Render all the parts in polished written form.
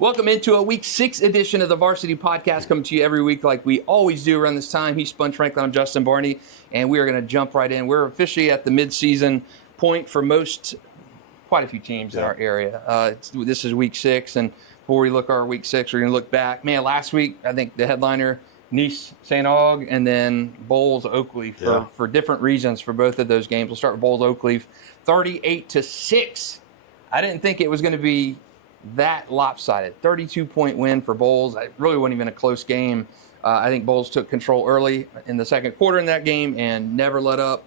Welcome into a Week 6 edition of the Varsity Podcast, coming to you every week like we always do around this time. He's Sponge Franklin, I'm Justin Barney, and we are going to jump right in. We're officially at the midseason point for quite a few teams in our area. This is Week 6, and before we look at our Week 6, we're going to look back. Man, last week, I think the headliner, Nease, St. Aug, and then Bolles-Oakleaf for different reasons for both of those games. We'll start with Bolles-Oakleaf, 38-6. I didn't think it was going to be that lopsided. 32-point win for Bolles. It really wasn't even a close game. I think Bolles took control early in the second quarter in that game and never let up.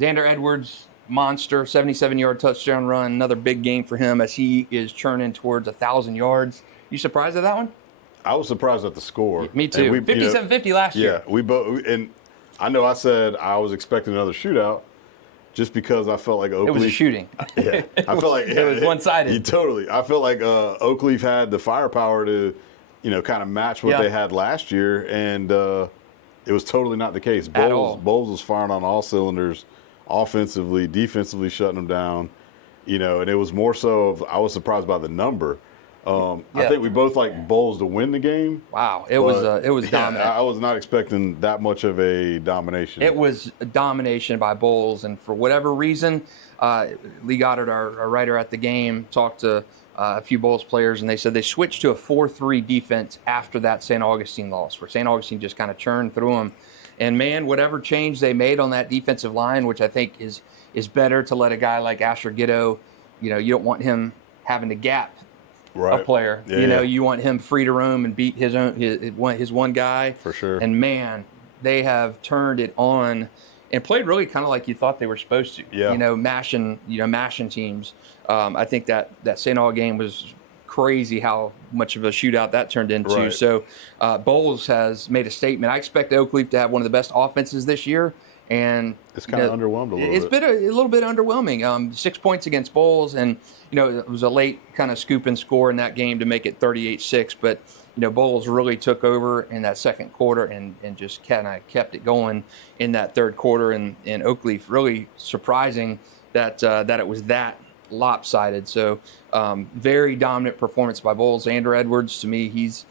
Xander Edwards, monster, 77-yard touchdown run. Another big game for him as he is churning towards 1,000 yards. You surprised at that one? I was surprised at the score. Me too. 57-50 last year. Yeah, we both. And I know I said I was expecting another shootout. Just because I felt like Oakleaf. It was a shooting. Yeah, I felt like it was one-sided. Totally. I felt like Oakleaf had the firepower to, kind of match what they had last year, and it was totally not the case. Bolles was firing on all cylinders, offensively, defensively shutting them down, and it was more so of I was surprised by the number. I think we both like Bolles to win the game. Wow, it was dominant. I was not expecting that much of a domination. It was a domination by Bolles, and for whatever reason, Lee Goddard, our writer at the game, talked to a few Bolles players, and they said they switched to a 4-3 defense after that St. Augustine loss, where St. Augustine just kind of churned through them. And man, whatever change they made on that defensive line, which I think is better to let a guy like Asher Giddo, you don't want him having to gap a player. You want him free to roam and beat his one guy. For sure. And man, they have turned it on and played really kind of like you thought they were supposed to. Yeah. Mashing teams. I think that St. Aug game was crazy how much of a shootout that turned into. Right. So Bolles has made a statement. I expect Oakleaf to have one of the best offenses this year. And it's kind of underwhelmed a little bit. It's been a little bit underwhelming. 6 points against Bolles, and it was a late kind of scoop and score in that game to make it 38-6. But Bolles really took over in that second quarter and just kind of kept it going in that third quarter. And Oakleaf really surprising that it was that lopsided. So very dominant performance by Bolles. Xander Edwards, to me, he's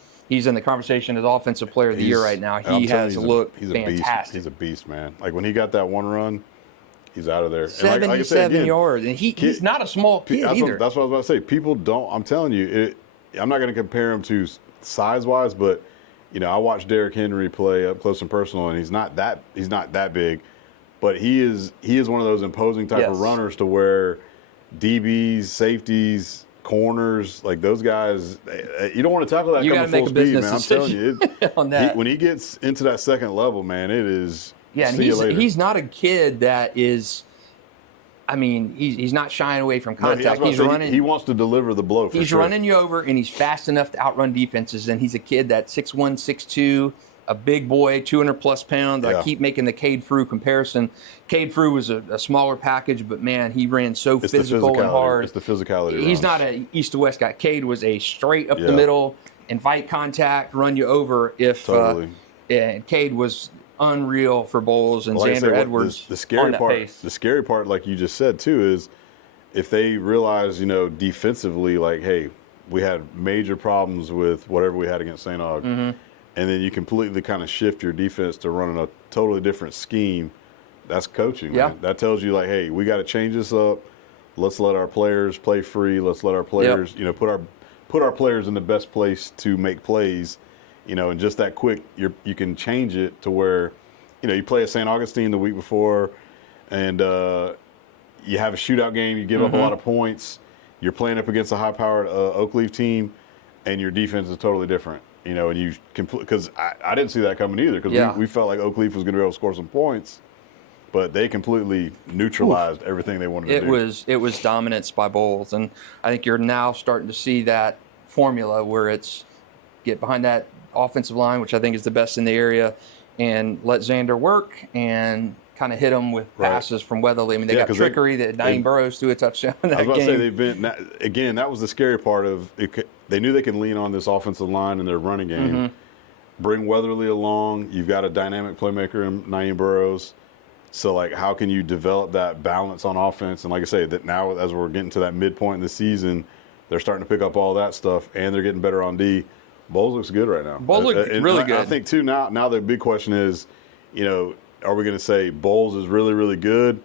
in the conversation as Offensive Player of the Year right now. He has looked fantastic. He's a beast, man. Like when he got that one run, he's out of there. 77 yards, and he's not a small kid either. That's what I was about to say. People don't. I'm telling you, I'm not going to compare him to size-wise, but I watched Derrick Henry play up close and personal, and he's not that big, but he is one of those imposing type of runners to where DBs, safeties, corners, like those guys, you don't want to tackle that coming full speed, man. I'm telling you, on that. When he gets into that second level, man, it is. Yeah, and he's not a kid that is. I mean, he's not shying away from contact. He's running. He wants to deliver the blow. He's running you over, and he's fast enough to outrun defenses. And he's a kid that's 6'1", 6'2", a big boy, 200-plus pounds. I keep making the Cade Frew comparison. Cade Frew was a smaller package, but, man, he ran so physical and hard. It's the physicality. He's not an east to west guy. Cade was a straight up the middle, invite contact, run you over. And Cade was unreal for Bolles, and Xander Edwards the scary part, like you just said, too, is if they realize, defensively, like, hey, we had major problems with whatever we had against St. Aug. Mm-hmm. And then you completely kind of shift your defense to running a totally different scheme. That's coaching. Yeah. Man. That tells you, like, hey, we got to change this up. Let's let our players play free. Let's let our players, put our players in the best place to make plays. And just that quick, you can change it to where, you play at St. Augustine the week before, and you have a shootout game. You give up a lot of points. You're playing up against a high-powered Oakleaf team, and your defense is totally different. And you because I didn't see that coming either, because we felt like Oakleaf was going to be able to score some points, but they completely neutralized everything they wanted to do. It was dominance by Bolles, and I think you're now starting to see that formula where it's get behind that offensive line, which I think is the best in the area, and let Xander work and kind of hit them with passes from Weatherly. I mean, they got trickery that Naeem Burroughs threw a touchdown in that game. I was about to say, that was the scary part of it. They knew they could lean on this offensive line in their running game. Bring Weatherly along. You've got a dynamic playmaker in Naeem Burroughs. So, like, how can you develop that balance on offense? And like I say, that now as we're getting to that midpoint in the season, They're starting to pick up all that stuff, and they're getting better on D. Bolles looks good right now. Bolles look really good. I think, too, now the big question is, are we going to say Bolles is really, really good,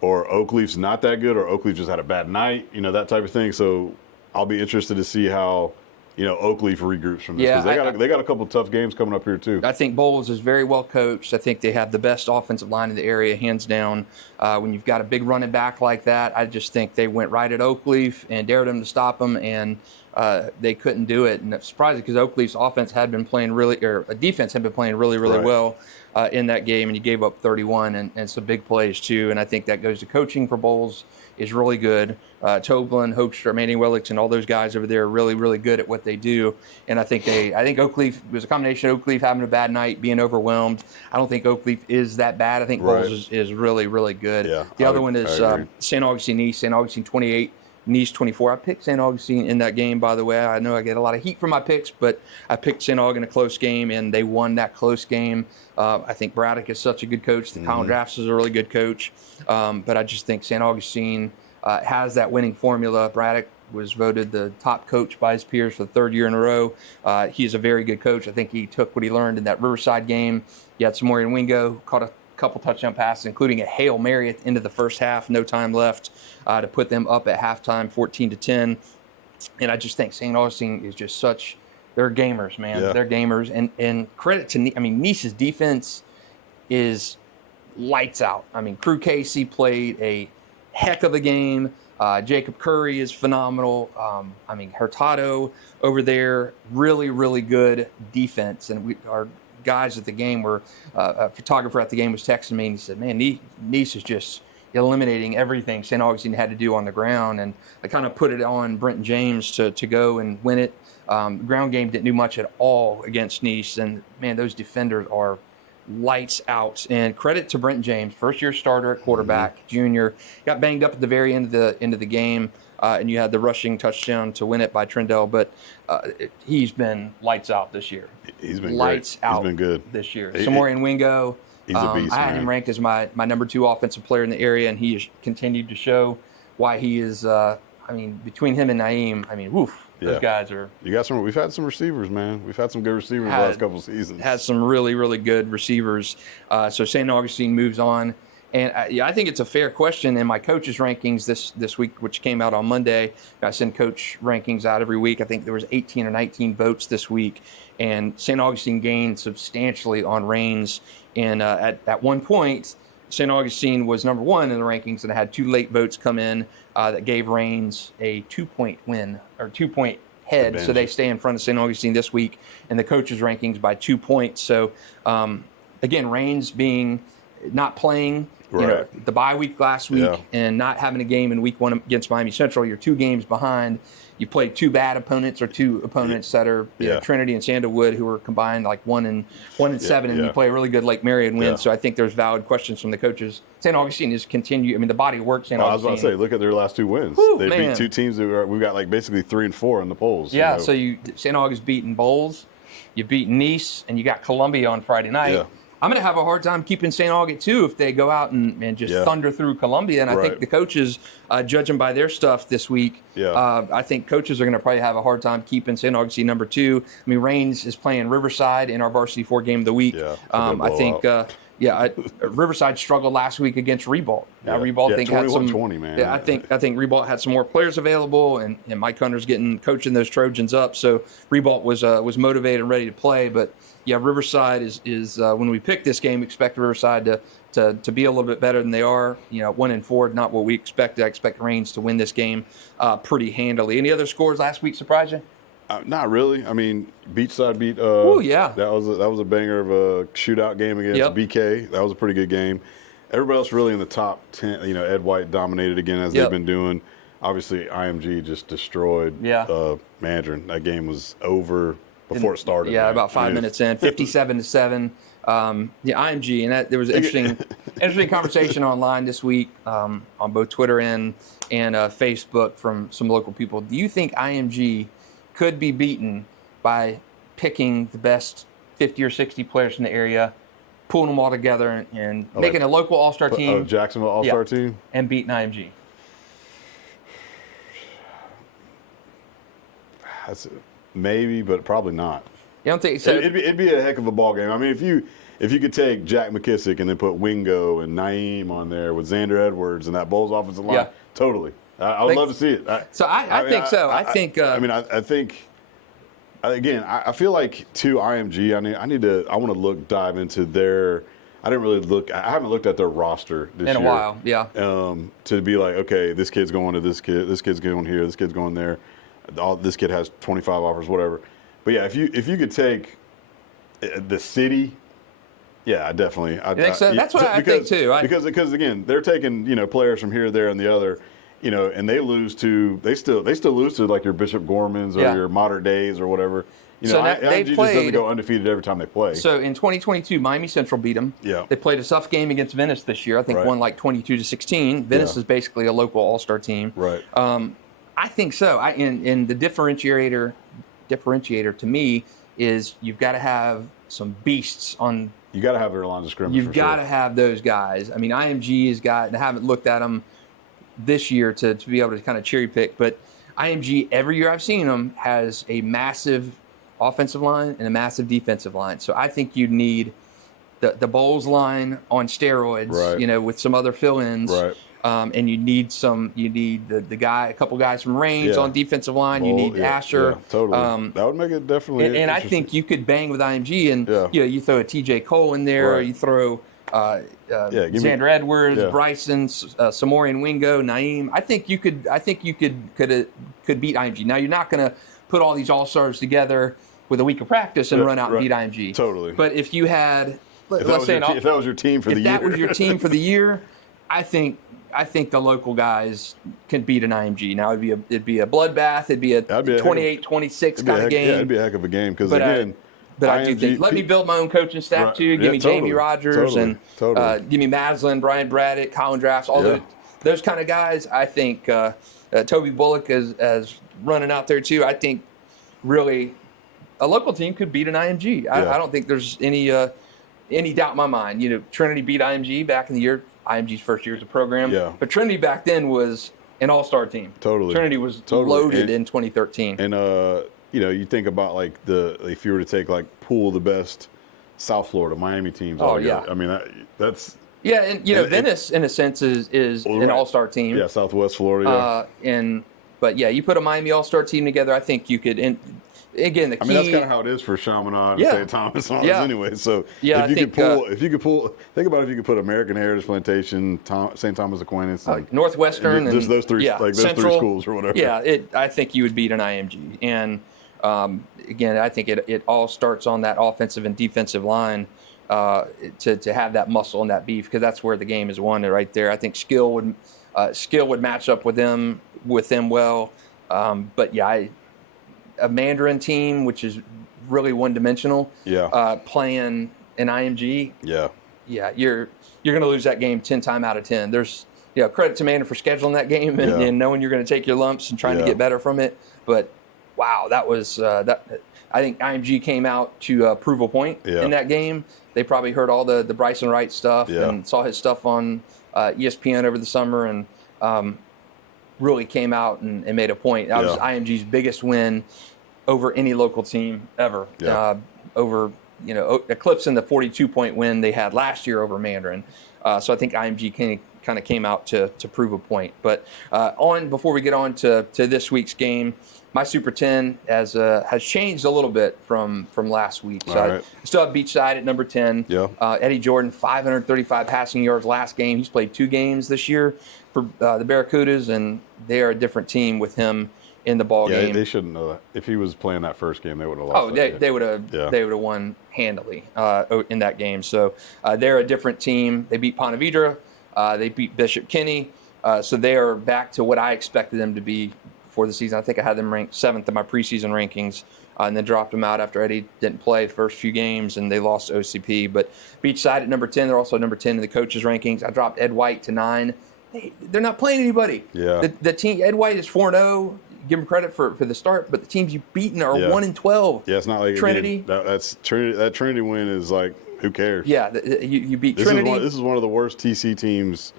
or Oakleaf's not that good, or Oakleaf just had a bad night, that type of thing. So I'll be interested to see how Oakleaf regroups from this, because they got a couple of tough games coming up here too. I think Bolles is very well coached. I think they have the best offensive line in the area, hands down. When you've got a big running back like that, I just think they went right at Oakleaf and dared him to stop him, and they couldn't do it. And it's surprising because Oakleaf's offense had been playing defense had been playing really, really well in that game, and you gave up 31 and some big plays too. And I think that goes to coaching for Bolles is really good. Toblin, Hoekstra, Manning Wellington, all those guys over there are really, really good at what they do. And I think Oakleaf was a combination of Oakleaf having a bad night, being overwhelmed. I don't think Oakleaf is that bad. I think Bolles is really, really good. Yeah, the other one is St. Augustine-Nease, St. Augustine 28, Nice 24. I picked St. Augustine in that game, by the way. I know I get a lot of heat for my picks, but I picked St. Aug in a close game, and they won that close game. I think Braddock is such a good coach. Colin Drafts is a really good coach. But I just think St. Augustine has that winning formula. Braddock was voted the top coach by his peers for the third year in a row. He's a very good coach. I think he took what he learned in that Riverside game. You had Somourian Wingo, caught a couple touchdown passes, including a Hail Mary at the end of the first half, no time left, to put them up at halftime 14-10. And I just think St. Augustine is just they're gamers, man. Yeah. They're gamers. And credit to Nice's defense is lights out. Crew Casey played a heck of a game. Jacob Curry is phenomenal. Hurtado over there, really, really good defense. And our guys at the game a photographer at the game was texting me, and he said, man, Nice is just eliminating everything St. Augustine had to do on the ground. And I kind of put it on Brenton James to go and win it. Ground game didn't do much at all against Nice. And, man, those defenders are lights out. And credit to Brenton James, first-year starter at quarterback, junior. Got banged up at the very end of the game. And you had the rushing touchdown to win it by Trindell, but he's been lights out this year. He's been lights great. out. He's been good this year. Somourian Wingo. He's a beast. I had him ranked as my number 2 offensive player in the area, and he has continued to show why he is. Between him and Naeem, those guys are. We've had some receivers, man. We've had some good receivers the last couple of seasons. Has some really, really good receivers. So St. Augustine moves on. And I think it's a fair question. In my coaches' rankings this week, which came out on Monday, I send coach rankings out every week. I think there was 18 or 19 votes this week. And St. Augustine gained substantially on Raines. And at one point, St. Augustine was number 1 in the rankings, and it had 2 late votes come in that gave Raines a 2-point win or 2-point head. Advantage. So they stay in front of St. Augustine this week in the coaches' rankings by 2 points. So, again, Raines being not playing. The bye week last week and not having a game in week 1 against Miami Central, you're 2 games behind. You played 2 bad opponents or 2 opponents that are Trinity and Sandalwood, who are combined like 1 and 7, and you play a really good Lake Marion win. So I think there's valid questions from the coaches. St. Augustine is continued. The body of work St. Augustine. I was about to say, look at their last 2 wins. They beat 2 teams that we've got like basically 3 and 4 in the polls. Yeah, so St. August beaten Bolles, you beat Nice, and you got Columbia on Friday night. Yeah. I'm going to have a hard time keeping St. August, too, if they go out and just thunder through Columbia. And I think the coaches, judging by their stuff this week, I think coaches are going to probably have a hard time keeping St. Augustine number 2. Raines is playing Riverside in our Varsity 4 game of the week. I think Riverside struggled last week against Ribault. Now Ribault had some 20, man. I think Ribault had some more players available, and Mike Hunter's coaching those Trojans up. So Ribault was motivated and ready to play. But Riverside is when we pick this game, expect Riverside to be a little bit better than they are. 1-4, not what we expected. I expect Raines to win this game pretty handily. Any other scores last week surprise you? Not really. Beachside beat. That was a banger of a shootout game against BK. That was a pretty good game. Everybody else really in the top 10. Ed White dominated again as they've been doing. Obviously, IMG just destroyed Mandarin. That game was over before it started. Yeah, about 5 minutes in, 57-7. IMG, and there was an interesting conversation online this week on both Twitter and Facebook from some local people. Do you think IMG could be beaten by picking the best 50 or 60 players from the area, pulling them all together and making a local all-star team? Jacksonville all-star team? And beating IMG. maybe, but probably not. You don't think so? It'd be a heck of a ball game. I mean, if you could take Jack McKissick and then put Wingo and Naeem on there with Xander Edwards and that Bolles offensive line, totally. I would love to see it. I think so. I think. I think. Again, I feel like to IMG, I want to dive into their. I haven't looked at their roster this year in a while. Yeah. To be like, okay, this kid's going to this kid, this kid's going here, this kid's going there. This kid has 25 offers, whatever. But yeah, if you could take the city, yeah, I definitely. You think so? That's what I think too. Because again, they're taking players from here, there, and the other. And they still lose to like your Bishop Gormans or your Modern Days or whatever. IMG just doesn't go undefeated every time they play. So in 2022, Miami Central beat them. Yeah. They played a tough game against Venice this year. I think won like 22-16. Venice is basically a local all-star team. Right. I think so. And the differentiator to me is you've got to have some beasts on. You got to have your lines of scrimmage. You've got to have those guys. I mean, IMG has got. And I haven't looked at them this year to be able to kind of cherry pick, but IMG every year I've seen them has a massive offensive line and a massive defensive line. So I think you need the Bolles line on steroids, with some other fill-ins, right. And you need the guy, a couple guys from range on defensive line. You need Asher. Yeah, totally. That would make it definitely. And I think you could bang with IMG, and you throw a TJ Cole in there, or you throw. Xander Edwards, Brysen, Somourian Wingo, Naeem. I think you could beat IMG. Now you're not going to put all these all stars together with a week of practice and run out and beat IMG. Totally. But if you had, if that was your team for the year, if that was your team for the year, I think the local guys can beat an IMG. Now it'd be a bloodbath. It'd be a 28-26 kind of game. Yeah, it'd be a heck of a game because again. But I do think, let me build my own coaching staff too. Give me Jamie Rogers and give me Maslin, Brian Braddock, Colin Drafts, all those kind of guys. I think Toby Bullock as running out there too. I think really a local team could beat an IMG. I don't think there's any doubt in my mind. Trinity beat IMG back in the year. IMG's first year as a program. Yeah. But Trinity back then was an all-star team. Totally. Trinity was loaded in 2013. And you think about like if you were to take like pool the best South Florida Miami teams. Oh yeah. I mean that's. Yeah, and Venice in a sense is an all-star team. Yeah, Southwest Florida. But you put a Miami all-star team together, I think you could. And again, the key. That's kind of how it is for Chaminade and St. Thomas and all this anyway. So if you could pull, think about if you could put American Heritage Plantation, St. Thomas Aquinas, Northwestern, and those three, those Central, three schools or whatever. Yeah, I think you would beat an IMG. And again, I think it all starts on that offensive and defensive line to have that muscle and that beef, because that's where the game is won right there. I think skill would match up with them well. But a Mandarin team, which is really one-dimensional, playing an IMG, you're going to lose that game 10 times out of 10. There's credit to Mandarin for scheduling that game and knowing you're going to take your lumps and trying to get better from it. But wow, that was that. I think IMG came out to prove a point in that game. They probably heard all the Brysen Wright stuff and saw his stuff on ESPN over the summer and really came out and made a point. That was IMG's biggest win over any local team ever. Eclipsing the 42-point win they had last year over Mandarin. So I think IMG kind of came out to prove a point. But before we get on to this week's game, my Super 10 has changed a little bit from last week. So I still have Beachside at number 10. Eddie Jordan, 535 passing yards last game. He's played 2 games this year for the Barracudas, and they are a different team with him in the ball game. They shouldn't know that. If he was playing that first game, they would have lost. They would have won handily in that game. So they're a different team. They beat Ponte Vedra. They beat Bishop Kenny. So they are back to what I expected them to be for the season. I think I had them ranked 7th in my preseason rankings, and then dropped them out after Eddie didn't play the first few games, and they lost to OCP. But Beachside at number 10. They're also number 10 in the coaches' rankings. I dropped Ed White to 9. They're not playing anybody. The team, Ed White is 4-0. Give him credit for the start, but the teams you've beaten are 1-12. Yeah, it's not like Trinity. That's Trinity. That Trinity win is like, who cares? Yeah, you beat Trinity. This is one of the worst TC teams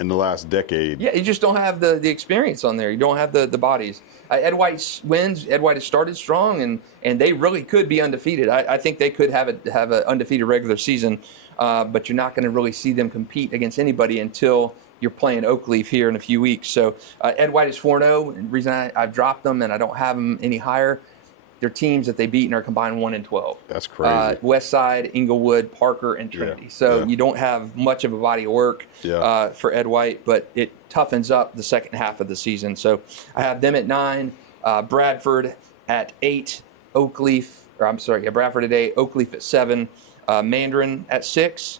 in the last decade. Yeah, you just don't have the experience on there. You don't have the bodies. Ed White wins. Ed White has started strong, and they really could be undefeated. I think they could have an undefeated regular season, but you're not going to really see them compete against anybody until you're playing Oakleaf here in a few weeks. So Ed White is 4-0. And the reason I've dropped them and I don't have them any higher, their teams that they beat are combined 1-12. That's crazy. West Side, Inglewood, Parker, and Trinity. Yeah. So you don't have much of a body of work for Ed White, but it toughens up the second half of the season. So I have them at 9, Bradford at 8, Bradford at 8, Oakleaf at 7, Mandarin at 6,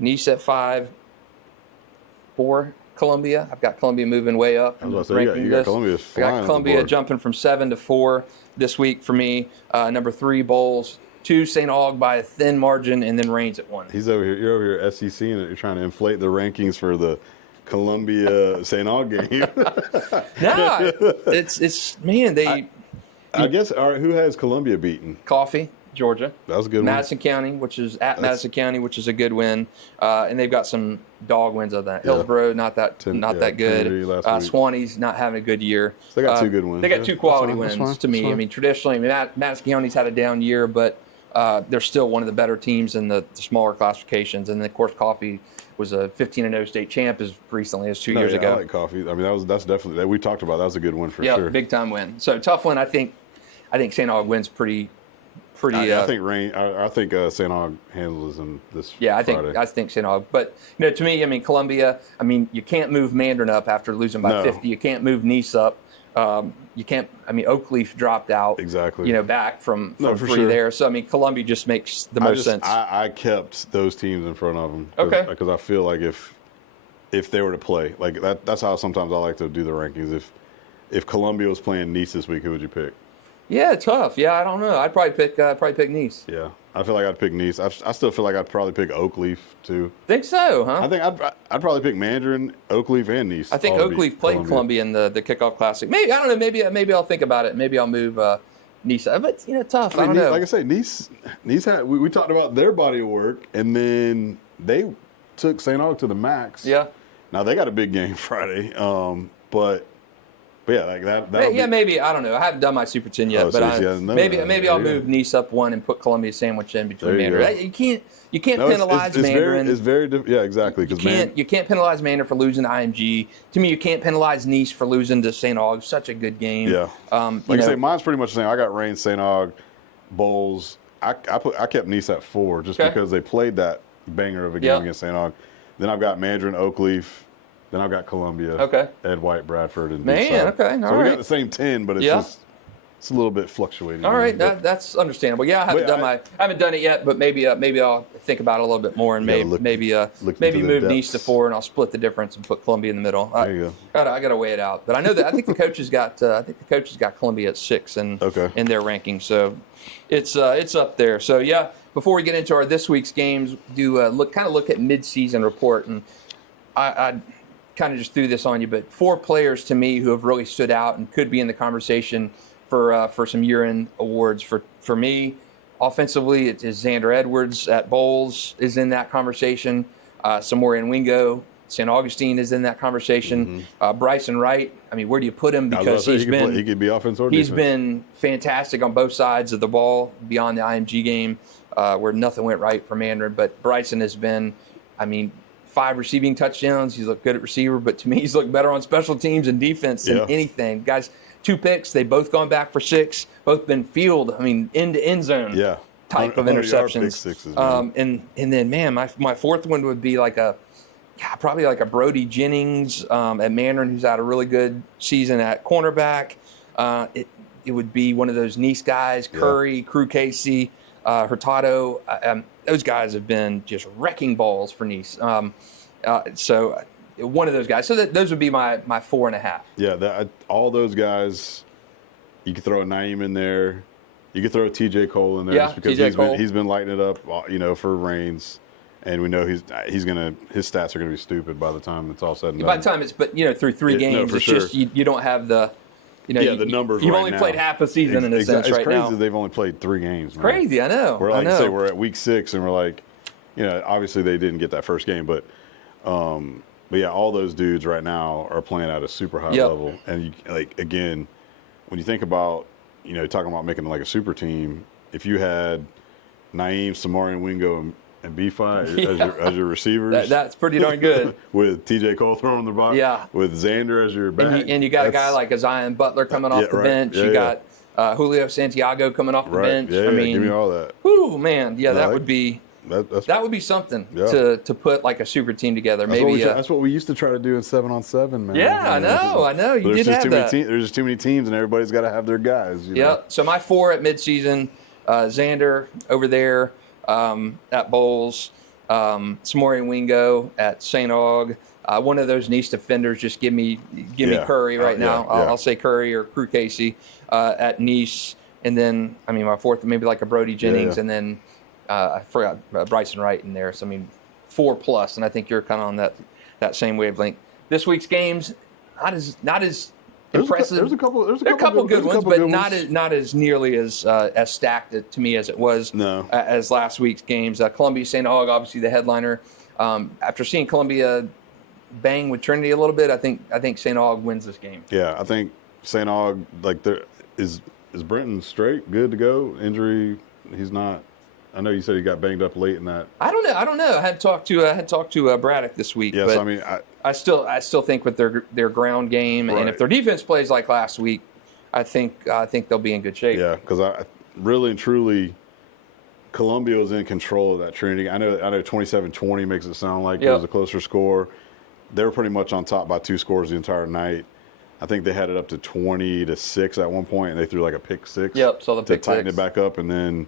Nease at 5, 4, Columbia. I've got Columbia moving way up. I was about to say, you got Columbia flying. I got Columbia jumping from 7 to 4 this week for me. Number 3, Bolles. 2, St. Aug by a thin margin, and then Reigns at 1. He's over here. You're over here SEC, and you're trying to inflate the rankings for the Columbia St. Aug game. No, it's man. I guess. All right, who has Columbia beaten? Coffee, Georgia. That was a good Madison County, which is at Madison County, which is a good win, and they've got some dog wins of that. Hillsborough, not that good. Swanee's not having a good year. So they got 2 good wins. They got 2 quality wins to me. I mean, traditionally, Madison County's had a down year, but they're still one of the better teams in the smaller classifications. And of course, Coffee was a 15-0 state champ as recently as 2 years ago. I like Coffee. I mean, that's definitely we talked about. That was a good win for sure. Yeah, big time win. So tough one. I think St. Aug wins pretty. I think St. Aug handles them this Friday. I think St. Aug. But to me, I mean, Columbia. I mean, you can't move Mandarin up after losing by 50. You can't move Nease up. You can't. I mean, Oakleaf dropped out. Exactly. Back from 3 there. So I mean, Columbia just makes the most sense. I kept those teams in front of them. Because I feel like if they were to play like that's how sometimes I like to do the rankings. If Columbia was playing Nease this week, who would you pick? Yeah, tough. Yeah, I don't know. I'd probably pick Nease. Yeah, I feel like I'd pick Nease. I still feel like I'd probably pick Oakleaf too. Think so, huh? I think I'd probably pick Mandarin, Oakleaf, and Nease. I think Oakleaf played Columbia in the kickoff classic. Maybe I don't know. Maybe I'll think about it. Maybe I'll move Nease. But tough. I don't know. Like I say, Nease had. We talked about their body of work, and then they took St. Aug to the max. Yeah. Now they got a big game Friday, but yeah, like that. Maybe I don't know. I haven't done my Super 10 yet, maybe I'll move Nease up 1 and put Columbia sandwich in between Mandarin. You can't penalize Mandarin. It's very yeah, exactly. You can't penalize Mandarin for losing to IMG. To me, you can't penalize Nease for losing to St. Aug. Such a good game. Yeah. Like I say, mine's pretty much the same. I got Reigns, St. Aug, Bolles. I kept Nease at 4 just because they played that banger of a game against St. Aug. Then I've got Mandarin, Oakleaf. Then I've got Columbia, Ed White, Bradford, and we got the same 10, but it's it's a little bit fluctuating. All right, that's understandable. Yeah, I haven't done it yet, but maybe I'll think about it a little bit more and maybe move Nease to 4 and I'll split the difference and put Columbia in the middle. There you go. I got to weigh it out, but I know that I think the coaches got Columbia at 6 in their ranking, so it's up there. So yeah, before we get into our this week's games, look at mid-season report, and I kind of just threw this on you, but 4 players to me who have really stood out and could be in the conversation for some year-end awards. For me, offensively, it is Xander Edwards at Bolles is in that conversation. Somourian Wingo, St. Augustine is in that conversation. Brysen Wright, I mean, where do you put him? Because he could be offense or defense. He's been fantastic on both sides of the ball beyond the IMG game where nothing went right for Mandarin. But Brysen has been, 5 receiving touchdowns. He's looked good at receiver, but to me, he's looked better on special teams and defense than anything. Guys, 2 picks. They've both gone back for 6. Both been field. End-to-end zone type of interceptions. And then, man, my 4th one would be probably like a Brody Jennings at Mandarin, who's had a really good season at cornerback. It would be one of those Nease guys, Curry, Crew Casey, Hurtado. Those guys have been just wrecking balls for Nease. So one of those guys. So those would be my 4.5. Yeah, all those guys. You could throw a Naeem in there. You could throw a TJ Cole in there just because he's been lighting it up, for Reigns, and we know his stats are gonna be stupid by the time it's all said and done. By the time through 3 games, it's just you don't have the. The numbers. You've only played half a season in a sense right now. It's crazy they've only played 3 games. It's crazy, I know. We're say we're at week 6 and we're like, obviously they didn't get that first game, but But yeah, all those dudes right now are playing at a super high level. And again, when you think about, talking about making like a super team, if you had Naeem, Somourian Wingo, and B5 as your receivers, that's pretty darn good. With TJ Cole throwing the box, with Xander as your back, and you got a guy like a Zion Butler coming off the bench. You got Julio Santiago coming off the bench. I mean, give me all that. Whoo, man, that would be. That would be something to put like a super team together. That's what we used to try to do in 7-on-7, man. Yeah, I know. You did have that. There's just too many teams, and everybody's got to have their guys. So my 4 at midseason, Xander over there at Bolles, Somourian Wingo at St. Aug. One of those Nice defenders, just give me Curry right now. I'll say Curry or Crew Casey at Nice, and then my 4th maybe like a Brody Jennings, and then. I forgot Brysen Wright in there. So 4+, and I think you're kind of on that same wavelength. This week's games not as impressive. There's a couple good ones, but not as nearly as stacked to me as it was as last week's games. Columbia St. Aug, obviously the headliner. After seeing Columbia bang with Trinity a little bit, I think St. Aug wins this game. Yeah, I think St. Aug is Brenton straight, good to go. Injury, he's not. I know you said he got banged up late in that. I don't know. I had talked to Braddock this week. Yes, but I still think with their ground game, and if their defense plays like last week, I think they'll be in good shape. Yeah, because I really and truly, Columbia was in control of that Trinity. I know 27-20 makes it sound like it was a closer score. They were pretty much on top by 2 scores the entire night. I think they had it up to 20-6 at one point, and they threw like a pick 6. To tighten it back up, and then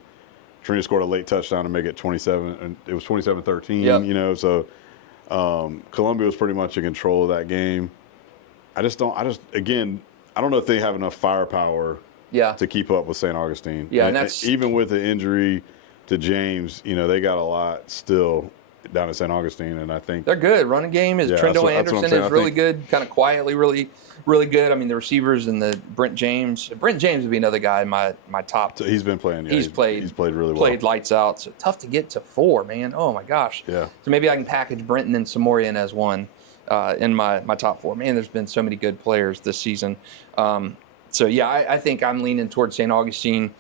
Trinity scored a late touchdown to make it 27, and it was 27-13. So Columbia was pretty much in control of that game. I don't know if they have enough firepower to keep up with St. Augustine. Yeah, and that's even with the injury to James, they got a lot still down at St. Augustine, and I think they're good. Running game is Trendle Anderson is really good, kind of quietly, really, really good. The receivers and the Brent James would be another guy in my top. So he's been playing. Yeah, he's played really well. Played lights out. So tough to get to 4, man. Oh my gosh. Yeah. So maybe I can package Brenton and Somourian as one in my top 4. Man, there's been so many good players this season. I think I'm leaning towards St. Augustine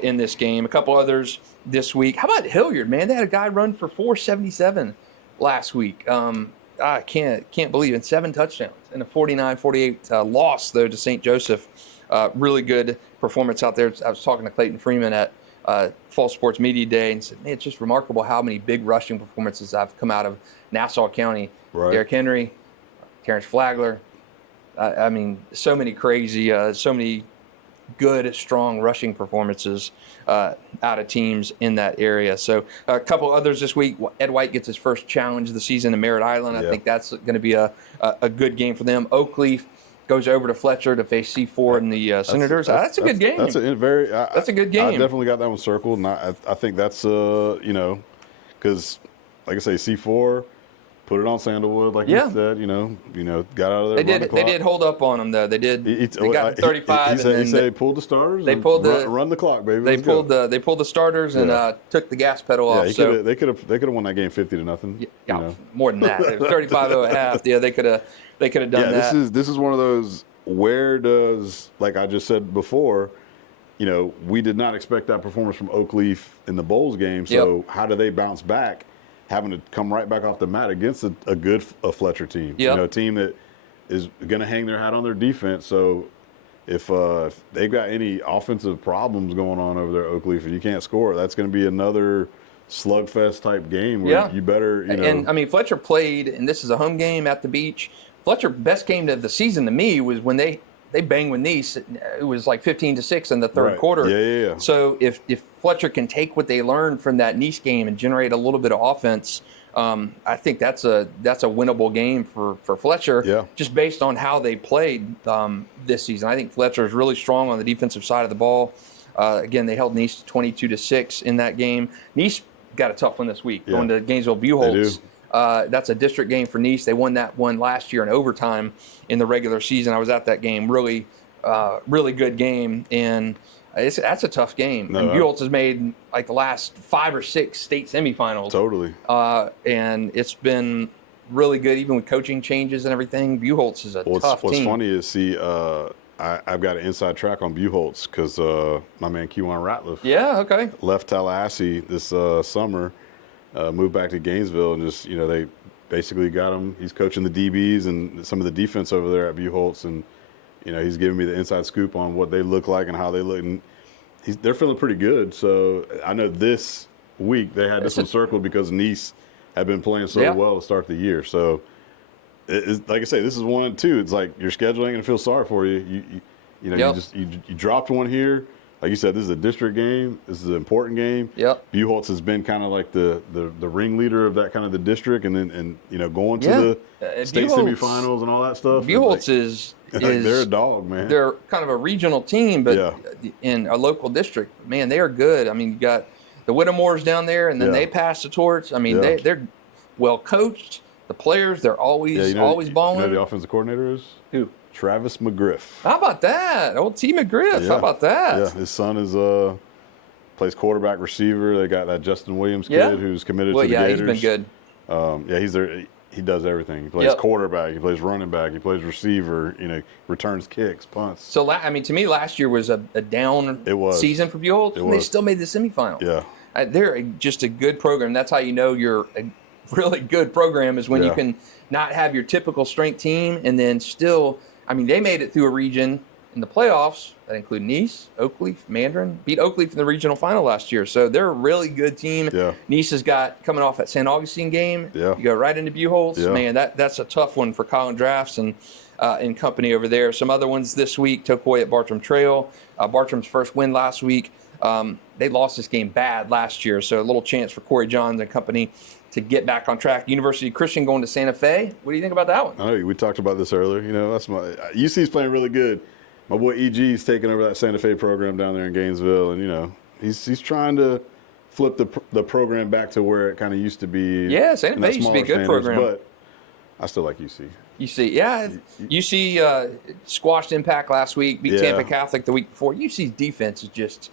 in this game. A couple others this week. How about Hilliard, man? They had a guy run for 477 last week. I can't believe it. 7 touchdowns and a 49-48 loss, though, to St. Joseph. Really good performance out there. I was talking to Clayton Freeman at Fall Sports Media Day and said, man, it's just remarkable how many big rushing performances have come out of Nassau County. Right. Derrick Henry, Terrence Flagler. So many crazy, so many good, strong rushing performances out of teams in that area. So a couple others this week. Ed White gets his first challenge of the season in Merritt Island. I think that's going to be a good game for them. Oakleaf goes over to Fletcher to face C4 and the Senators. That's a good game. That's a good game. I definitely got that one circled, and I think that's because like I say, C4. Put it on Sandalwood, like you said. Got out of there. They did hold up on him though. They did. They got 35. He said they pulled the starters. They pulled run the clock, baby. They pulled the starters and took the gas pedal off. So they could have won that game 50-0. Yeah, more than that. It was 35-0.5. Yeah, they could have done that. This is one of those. Where does, like I just said before, we did not expect that performance from Oakleaf in the Bolles game. So how do they bounce back? Having to come right back off the mat against a good Fletcher team. A team that is going to hang their hat on their defense. So if they've got any offensive problems going on over there at Oakleaf and you can't score, that's going to be another slugfest type game where you better, And Fletcher played, and this is a home game at the beach. Fletcher best game of the season to me was when they banged with Nice. It was like 15-6 in the third quarter. Yeah. So if Fletcher can take what they learned from that Nice game and generate a little bit of offense, I think that's a winnable game for Fletcher. Just based on how they played this season. I think Fletcher is really strong on the defensive side of the ball. Again, they held Nice 22-6 in that game. Nice got a tough one this week going to Gainesville-Buchholz. That's a district game for Nice. They won that one last year in overtime in the regular season. I was at that game. Really good game. And that's a tough game. And Buchholz has made like the last 5 or 6 state semifinals. Totally. And it's been really good, even with coaching changes and everything. Buchholz is a tough What's team. funny is, see, I've got an inside track on Buchholz because my man Q1 Ratliff Yeah, okay. left Tallahassee this summer, moved back to Gainesville, and just, they basically got him. He's coaching the DBs and some of the defense over there at Buchholz, and he's giving me the inside scoop on what they look like and how they look, and they're feeling pretty good. So I know this week they had this one circled because Nease had been playing so well to start the year. So like I say, this is 1 and 2. It's like your schedule ain't gonna feel sorry for you. You dropped one here. Like you said, this is a district game. This is an important game. Yep. Buchholz has been kind of like the ringleader of that kind of the district, and then going to the state semifinals and all that stuff. Buchholz is they're a dog, man. They're kind of a regional team, but in a local district, man, they are good. I mean, you got the Whittemores down there, and then they pass the torch. I mean, they're well coached. The players, they're always balling. You know who the offensive coordinator is? Who? Travis McGriff. How about that? Old T. McGriff. How about that? Yeah, his son is plays quarterback, receiver. They got that Justin Williams kid who's committed to the Gators. He's been good. He's there. He does everything. He plays quarterback. He plays running back. He plays receiver. Returns kicks, punts. So, to me, last year was a down season for Buchholz, and they still made the semifinal. Yeah. They're just a good program. That's how you know you're a really good program, is when you can not have your typical strength team and then still – they made it through a region in the playoffs. That include Nease, Oakleaf, Mandarin. Beat Oakleaf in the regional final last year. So they're a really good team. Yeah. Nease has got, coming off that St. Augustine game, you go right into Buchholz. Yeah. Man, that's a tough one for Colin Drafts and company over there. Some other ones this week, Tokoi at Bartram Trail. Bartram's first win last week. They lost this game bad last year, so a little chance for Corey Johns and company to get back on track. University Christian going to Santa Fe. What do you think about that one? Oh, we talked about this earlier. That's UC's playing really good. My boy EG's taking over that Santa Fe program down there in Gainesville, and he's trying to flip the program back to where it kind of used to be. Yeah, Santa Fe used to be a good program, but I still like UC. UC squashed Impact last week, beat Tampa Catholic the week before. UC's defense is just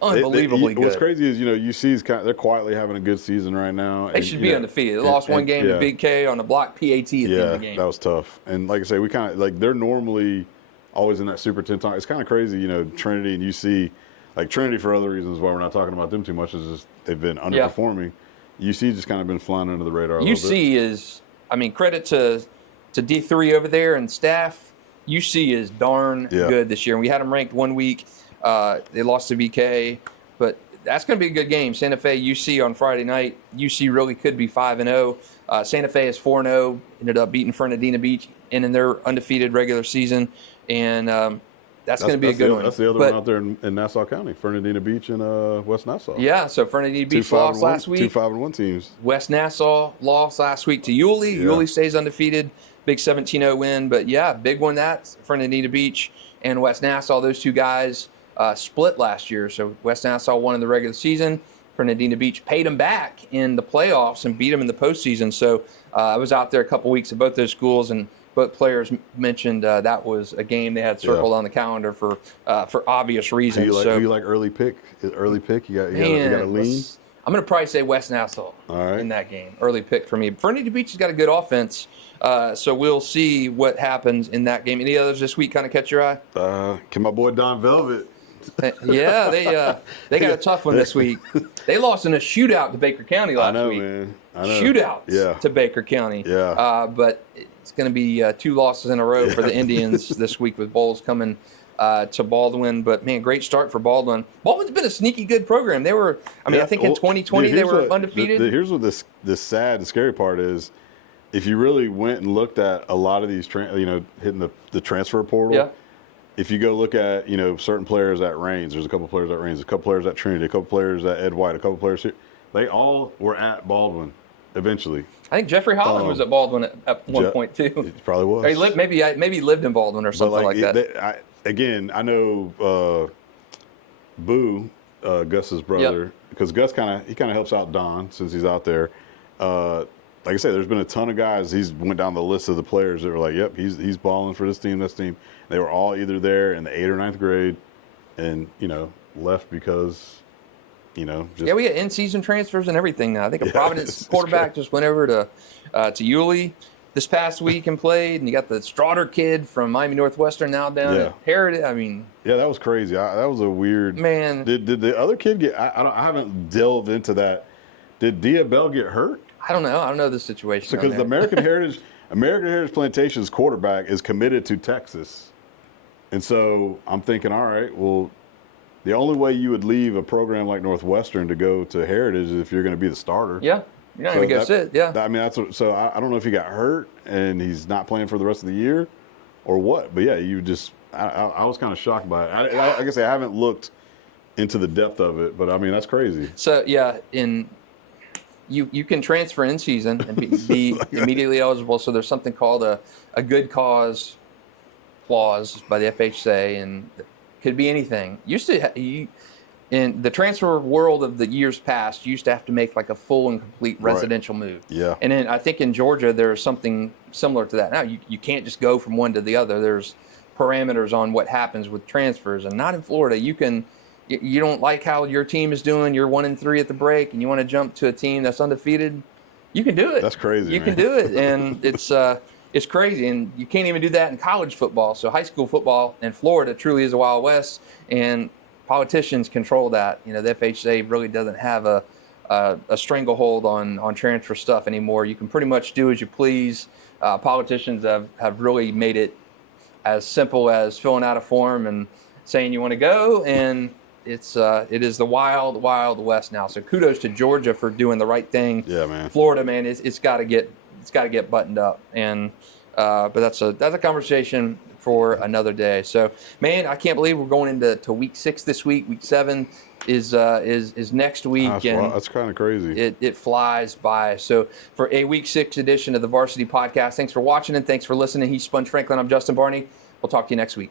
unbelievably good. What's crazy is, UC's they're quietly having a good season right now. They should be undefeated. They lost one game to Big K on a block PAT at the end of the game. That was tough. And like I say, we kind of they're normally always in that Super 10 time. It's kind of crazy, Trinity and UC. Like Trinity, for other reasons why we're not talking about them too much, is just they've been underperforming. UC just kind of been flying under the radar a little bit. UC is, credit to D3 over there and staff. UC is darn good this year. And we had them ranked 1 week. They lost to BK, but that's going to be a good game. Santa Fe, UC on Friday night. UC really could be 5-0. Santa Fe is 4-0. Ended up beating Fernandina Beach in their undefeated regular season, and that's going to be a good one. That's the other one out there in Nassau County, Fernandina Beach and West Nassau. Yeah, so Fernandina Beach lost last week. 2 5-1 teams. West Nassau lost last week to Yulee. Yeah. Yulee stays undefeated. Big 17-0 win, but big one. That's Fernandina Beach and West Nassau. Those two guys split last year. So West Nassau won in the regular season. Fernandina Beach paid them back in the playoffs and beat them in the postseason. So I was out there a couple weeks at both those schools, and both players mentioned that was a game they had circled on the calendar for obvious reasons. Do you like early pick? Early pick? You got a lean? I'm going to probably say West Nassau in that game. Early pick for me. Fernandina Beach has got a good offense, so we'll see what happens in that game. Any others this week kind of catch your eye? Can my boy Don Velvet? Yeah, they got a tough one this week. They lost in a shootout to Baker County last week. Man. I know. Shootouts to Baker County. Yeah. But it's going to be 2 losses in a row for the Indians this week with Bolles coming to Baldwin. But, man, great start for Baldwin. Baldwin's been a sneaky good program. They were, I think in 2020 they were undefeated. Here's what this sad and scary part is. If you really went and looked at a lot of these, hitting the transfer portal, if you go look at, certain players at Rains, there's a couple players at Rains, a couple players at Trinity, a couple players at Ed White, a couple players here. They all were at Baldwin eventually. I think Jeffrey Holland was at Baldwin at one point, too. He probably was. Or maybe he lived in Baldwin or something like that. I know Boo, Gus's brother, because Gus kind of helps out Don since he's out there. Like I said, there's been a ton of guys. He's went down the list of the players that were like, yep, he's balling for this team, this team. They were all either there in the 8th or 9th grade and, left because Yeah, we had in-season transfers and everything now. I think a Providence quarterback just went over to Yulee this past week and played, and you got the Straughter kid from Miami Northwestern now down at Heritage. I mean, yeah, that was crazy. That was a weird man. Did the other kid get? I haven't delved into that. Did Dia Bell get hurt? I don't know the situation. Because the American Heritage Plantation's quarterback is committed to Texas, and so I'm thinking, all right, well, the only way you would leave a program like Northwestern to go to Heritage is if you're going to be the starter. Yeah. You're not going to go sit, yeah. I mean, that's what, so I don't know if he got hurt and he's not playing for the rest of the year or what. But, yeah, I was kind of shocked by it. Like I say, I haven't looked into the depth of it, but, I mean, that's crazy. So, yeah, you can transfer in season and be immediately eligible. So there's something called a good cause clause by the FHA, and it could be anything. In the transfer world of the years past, you used to have to make like a full and complete residential move. Yeah. And then I think in Georgia, there's something similar to that. Now, you can't just go from one to the other. There's parameters on what happens with transfers. And not in Florida. You don't like how your team is doing, you're 1-3 at the break, and you want to jump to a team that's undefeated, you can do it. That's crazy, You can do it. And it's crazy. And you can't even do that in college football. So high school football in Florida truly is a Wild West. And politicians control that. The FHA really doesn't have a stranglehold on transfer stuff anymore. You can pretty much do as you please. Politicians have really made it as simple as filling out a form and saying you want to go, and it is the wild west now. So kudos to Georgia for doing the right thing. Yeah, man. Florida, man, it's got to get buttoned up, and but that's a conversation for another day. So, man, I can't believe we're going into week 6 this week. Week 7 is next week, that's kind of crazy. It flies by. So, for a week 6 edition of the Varsity Podcast, thanks for watching and thanks for listening. He's Sponge Franklin. I'm Justin Barney. We'll talk to you next week.